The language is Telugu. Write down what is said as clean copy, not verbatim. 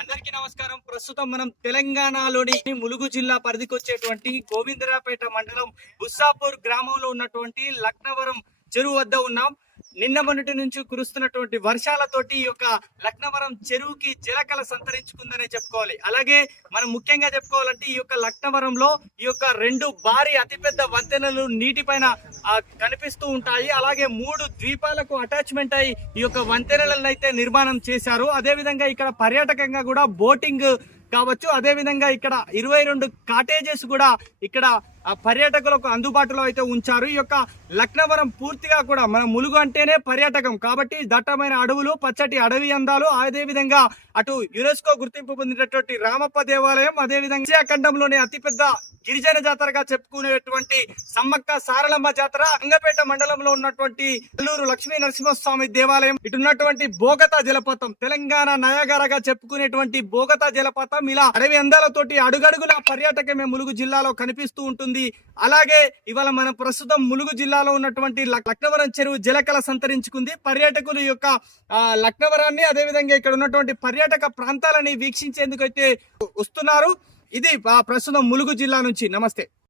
అందరికీ నమస్కారం. ప్రస్తుతం మనం తెలంగాణలోని ములుగు జిల్లా పరిధికి వచ్చేటువంటి గోవిందరాపేట మండలం బుస్సాపూర్ గ్రామంలో ఉన్నటువంటి లక్నవరం చెరువు వద్ద ఉన్నాం. నిన్న మొన్నటి నుంచి కురుస్తున్నటువంటి వర్షాలతోటి ఈ యొక్క లక్నవరం చెరువుకి జలకళ సంతరించుకుందనే చెప్పుకోవాలి. అలాగే మనం ముఖ్యంగా చెప్పుకోవాలంటే ఈ యొక్క లక్నవరంలో ఈ యొక్క రెండు భారీ అతిపెద్ద వంతెనలు నీటిపైన కనిపిస్తూ ఉంటాయి. అలాగే 3 ద్వీపాలకు అటాచ్మెంట్ అయి ఈ యొక్క వంతెనలను అయితే నిర్మాణం చేశారు. అదే విధంగా ఇక్కడ పర్యాటకంగా కూడా బోటింగ్ కావచ్చు. అదే విధంగా ఇక్కడ 22 కాటేజెస్ కూడా ఇక్కడ పర్యాటకులకు అందుబాటులో అయితే ఉంచారు. ఈ యొక్క లక్నవరం పూర్తిగా కూడా మన ములుగు అంటేనే పర్యాటకం కాబట్టి దట్టమైన అడవులు, పచ్చటి అడవి అందాలు, అదే విధంగా అటు యునెస్కో గుర్తింపు పొందినటువంటి రామప్ప దేవాలయం, అదే విధంగా ఏషియా ఖండంలోనే అతిపెద్ద గిరిజన జాతరగా చెప్పుకునేటువంటి సమ్మక్క సారలమ్మ జాతర, అంగపేట మండలంలో ఉన్నటువంటి అల్లూరు లక్ష్మీ నరసింహస్వామి దేవాలయం, ఇటున్నటువంటి బోగతా జలపాతం, తెలంగాణ నయాగరగా చెప్పుకునేటువంటి బోగతా జలపాతం, ఇలా అడవి అందాలతోటి అడుగడుగుల పర్యాటకమే ములుగు జిల్లాలో కనిపిస్తూ ఉంటుంది. అలాగే ఇవాళ మనం ప్రస్తుతం ములుగు జిల్లాలో ఉన్నటువంటి లక్నవరం చెరువు జలకళ సంతరించుకుంది. పర్యాటకులు యొక్క లక్నవరాన్ని, అదే విధంగా ఇక్కడ ఉన్నటువంటి పర్యాటక ప్రాంతాలని వీక్షించేందుకు అయితే వస్తున్నారు. ఇది ప్రస్తుతం ములుగు జిల్లా నుంచి. నమస్తే.